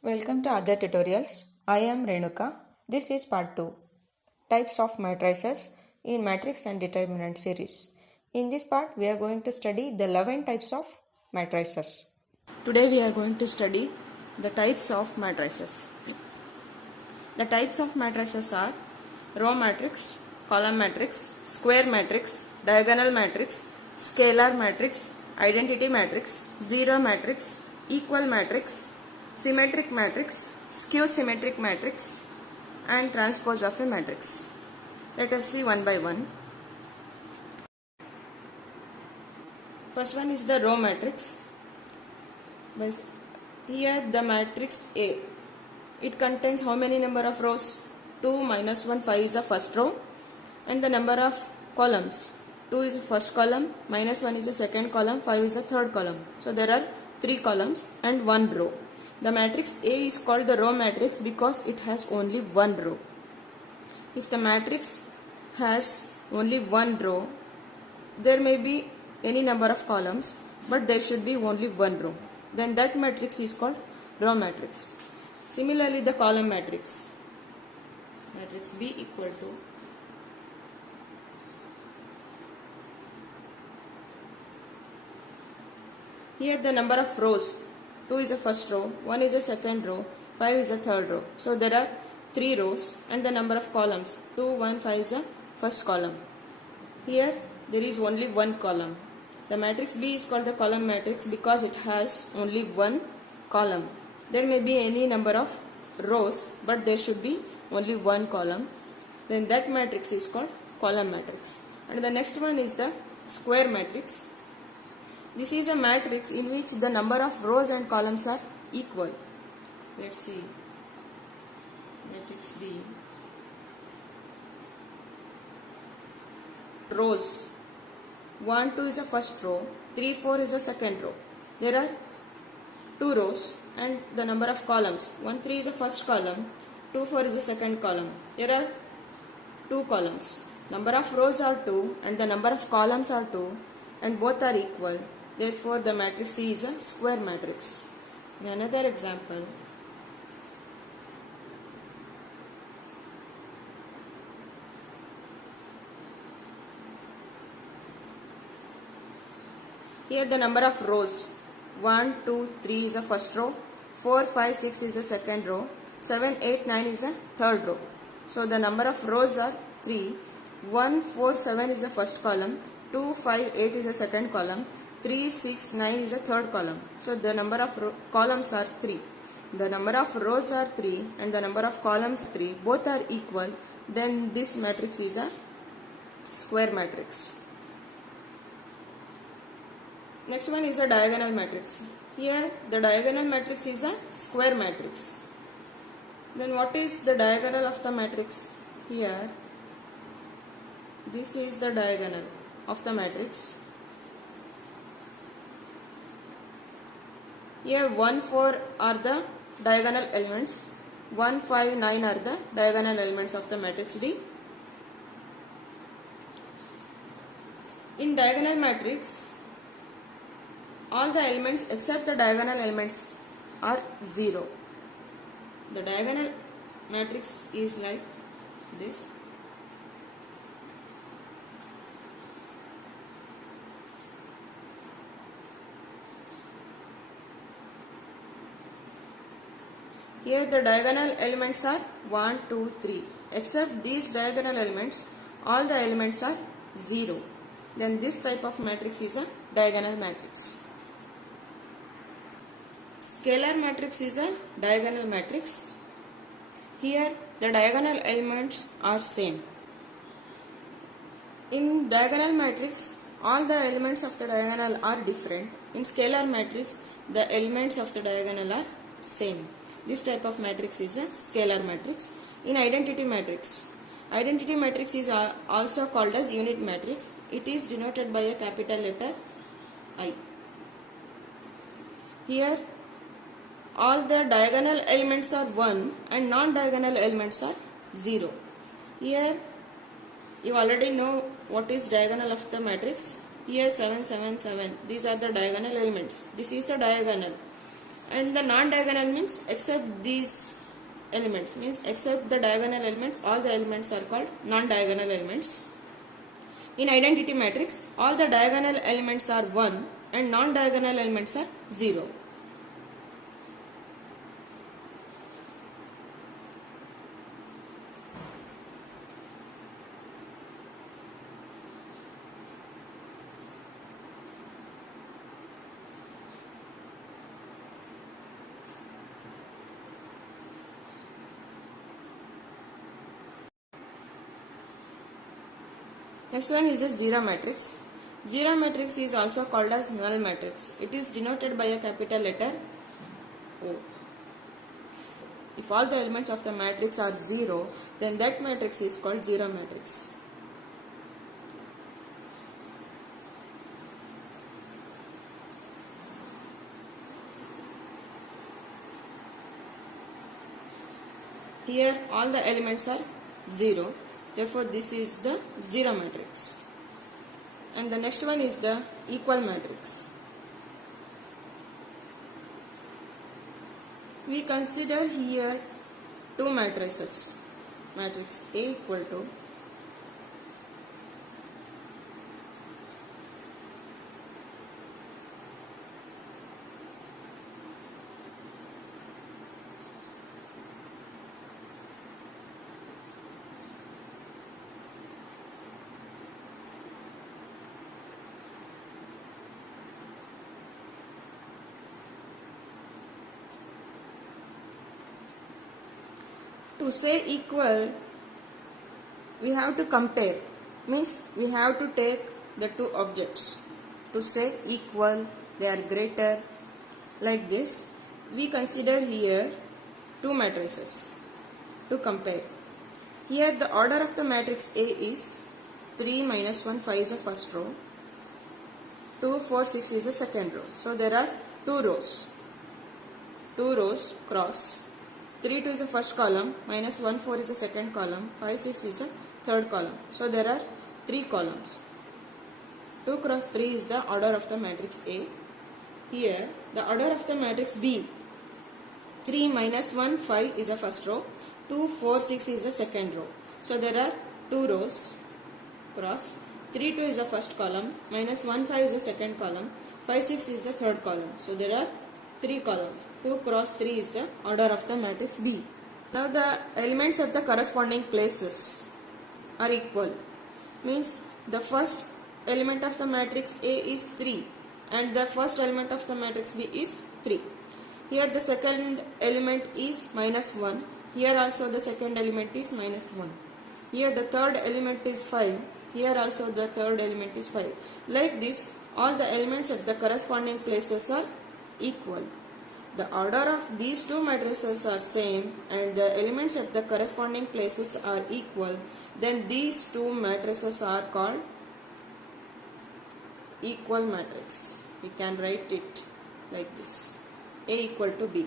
Welcome to other tutorials. I am Renuka. This is part 2. Types of matrices in matrix and determinant series. In this part we are going to study the 11 types of matrices. Today we are going to study the types of matrices. The types of matrices are row matrix, column matrix, square matrix, diagonal matrix, scalar matrix, identity matrix, zero matrix, equal matrix, symmetric matrix, skew symmetric matrix, and transpose of a matrix. Let us see one by one. First one is the row matrix. Here the matrix A. It contains how many number of rows? 2 minus 1, 5 is the first row, and the number of columns. 2 is the first column, minus 1 is the second column, 5 is the third column. So there are 3 columns and 1 row. The matrix A is called the row matrix because it has only one row. If the matrix has only one row, there may be any number of columns, but there should be only one row. Then that matrix is called row matrix. Similarly, the column matrix. Matrix B equal to here the number of rows. 2 is the first row, 1 is the second row, 5 is the third row. So there are 3 rows and the number of columns. 2, 1, 5 is the first column. Here there is only one column. The matrix B is called the column matrix because it has only one column. There may be any number of rows, but there should be only one column. Then that matrix is called column matrix. And the next one is the square matrix. This is a matrix in which the number of rows and columns are equal. Let's see. Matrix D. Rows. 1, 2 is the first row. 3, 4 is the second row. There are 2 rows and the number of columns. 1, 3 is the first column. 2, 4 is the second column. There are 2 columns. Number of rows are 2 and the number of columns are 2 and both are equal. Therefore, the matrix C is a square matrix. In another example, here the number of rows. 1, 2, 3 is the first row. 4, 5, 6 is the second row. 7, 8, 9 is the third row. So the number of rows are 3. 1, 4, 7 is the first column. 2, 5, 8 is the second column. 3, 6, 9 is the third column. So the number of columns are 3. The number of rows are 3 and the number of columns 3. Both are equal. Then this matrix is a square matrix. Next one is a diagonal matrix. Here the diagonal matrix is a square matrix. Then what is the diagonal of the matrix? Here this is the diagonal of the matrix. Here 1, 4 are the diagonal elements. 1, 5, 9 are the diagonal elements of the matrix D. In diagonal matrix, all the elements except the diagonal elements are 0. The diagonal matrix is like this. Here the diagonal elements are 1, 2, 3. Except these diagonal elements, all the elements are 0. Then this type of matrix is a diagonal matrix. Scalar matrix is a diagonal matrix. Here the diagonal elements are same. In diagonal matrix, all the elements of the diagonal are different. In scalar matrix, the elements of the diagonal are same. This type of matrix is a scalar matrix. In identity matrix is also called as unit matrix. It is denoted by a capital letter I. Here all the diagonal elements are 1 and non-diagonal elements are 0. Here you already know what is diagonal of the matrix. Here 7, 7, 7. These are the diagonal elements. This is the diagonal. And the non-diagonal means except these elements, means except the diagonal elements, all the elements are called non-diagonal elements. In identity matrix, all the diagonal elements are 1 and non-diagonal elements are 0. Next one is a zero matrix. Zero matrix is also called as null matrix. It is denoted by a capital letter O. If all the elements of the matrix are 0, then that matrix is called zero matrix. Here all the elements are 0. Therefore, this is the zero matrix. And the next one is the equal matrix. We consider here two matrices. Matrix A equal to to say equal, we have to compare, means we have to take the two objects. To say equal, they are greater, like this. We consider here two matrices to compare. Here the order of the matrix A is 3, minus 1, 5 is the first row, 2, 4, 6 is the second row. So there are two rows cross. 3, 2 is the first column, minus 1, 4 is the second column, 5, 6 is the third column. So there are 3 columns. 2 cross 3 is the order of the matrix A. Here the order of the matrix B, 3, minus 1, 5 is the first row, 2, 4, 6 is the second row. So there are 2 rows cross. 3, 2 is the first column, minus 1, 5 is the second column, 5, 6 is the third column. So there are 3 columns. 2 cross 3 is the order of the matrix B. Now the elements at the corresponding places are equal. Means the first element of the matrix A is 3 and the first element of the matrix B is 3. Here the second element is minus 1. Here also the second element is minus 1. Here the third element is 5. Here also the third element is 5. Like this, all the elements at the corresponding places are equal. The order of these two matrices are same and the elements at the corresponding places are equal. Then these two matrices are called equal matrix. We can write it like this: A equal to B.